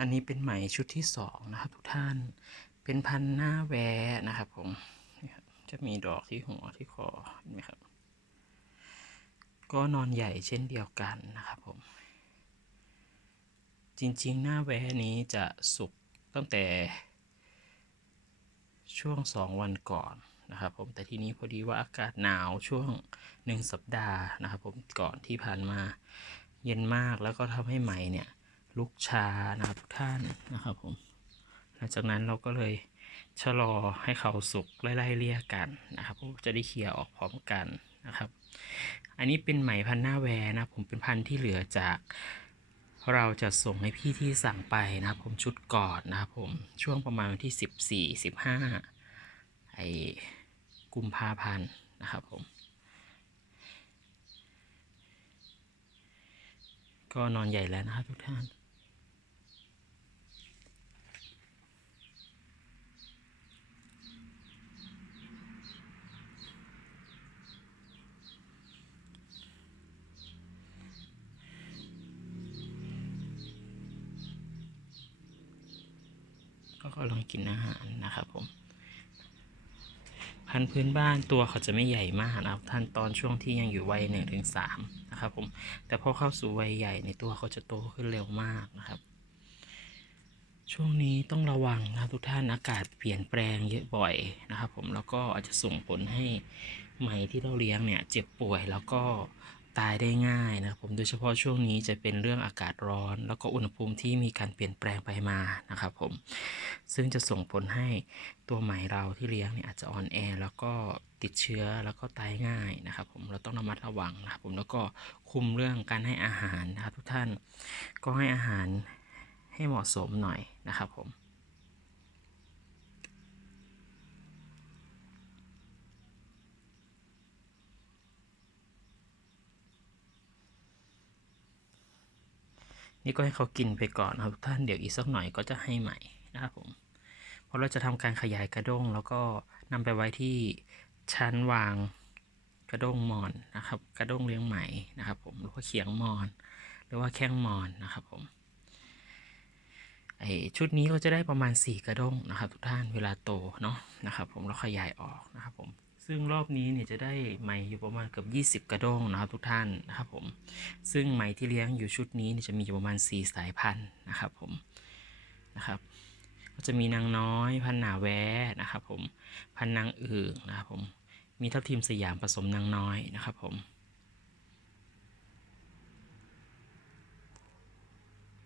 อันนี้เป็นไหมชุดที่สองนะครับทุกท่าน เป็นพันหน้าแวนะครับผมจะมีดอกที่หัวที่คอเห็นไหมครับ ก็นอนใหญ่เช่นเดียวกันนะครับผม จริงๆ หน้าแวนี้จะสุกตั้งแต่ ช่วงสองวันก่อนนะครับผมแต่ทีนี้พอดีว่าอากาศหนาวช่วงหนึ่งสัปดาห์นะครับผมก่อนที่ผ่านมาเย็นมากแล้วก็ทำให้ไหมเนี่ย ลุกช้านะครับทุกท่านนะครับผมหลังจากนั้นเราก็เลยชะลอให้เขาสุกไล่ๆเลี่ยกันนะครับผมจะได้เคลียร์ออกพร้อมกันนะครับ อันนี้เป็นไหมพันหน้าแวนะผมเป็นพันธุ์ที่เหลือจากเราจะส่งให้พี่ที่สั่งไปนะครับ ผมชุดก่อนนะครับผมช่วงประมาณวันที่สิบสี่สิบห้าไอ้กุมภาพันธ์นะครับผม ก็นอนใหญ่แล้วนะครับทุกท่าน ก็กำลังกินอาหารนะครับผม พันธุ์พื้นบ้านตัวเขาจะไม่ใหญ่มากนะครับ ท่านตอนช่วงที่ยังอยู่วัยหนึ่งถึงสามนะครับผม แต่พอเข้าสู่วัยใหญ่ในตัวเขาจะโตขึ้นเร็วมากนะครับ ช่วงนี้ต้องระวังนะทุกท่านอากาศเปลี่ยนแปลงเยอะบ่อยนะครับ ผมแล้วก็อาจจะส่งผลให้ไหมที่เราเลี้ยงเนี่ยเจ็บป่วยแล้วก็ ตายได้ง่ายนะครับผมโดยเฉพาะช่วงนี้จะเป็นเรื่องอากาศร้อน แล้วก็อุณหภูมิที่มีการเปลี่ยนแปลงไปมานะครับผมซึ่งจะส่งผลให้ตัวไหมเราที่เลี้ยงเนี่ยอาจจะอ่อนแอแล้วก็ติดเชื้อแล้วก็ตายง่ายนะครับผมเราต้องระมัดระวังนะครับผมแล้วก็คุมเรื่องการให้อาหารนะครับทุกท่านก็ให้อาหารให้เหมาะสมหน่อยนะครับผม นี่ก็ให้เขากินไปก่อนครับทุกท่านเดี๋ยวอีกสักหน่อยก็จะให้ใหม่นะครับผมเพราะเราจะทำการขยายกระด้งแล้วก็นำไปไว้ที่ชั้นวางกระด้งมอนนะครับ กระด้งเลี้ยงไหมนะครับ ผมหรือว่าเขียงมอน หรือว่าแข้งมอนนะครับผมไอชุดนี้ก็จะได้ประมาณ 4 กระด้งนะครับ ทุกท่านเวลาโตเนาะนะครับ ผมเราขยายออกนะครับผม ซึ่งรอบนี้เนี่ยจะได้ไหมอยู่ประมาณเกือบ20 กระด้งนะครับทุกท่านนะครับผม ซึ่งไหมที่เลี้ยงอยู่ชุดนี้เนี่ยจะมีอยู่ประมาณ 4 สายพันธุ์นะครับผมนะครับ ก็จะมีนางน้อยพันหนาแวนะครับผมพันนางอึ่งนะครับผมมีทับทิมสยามผสมนางน้อยนะครับผม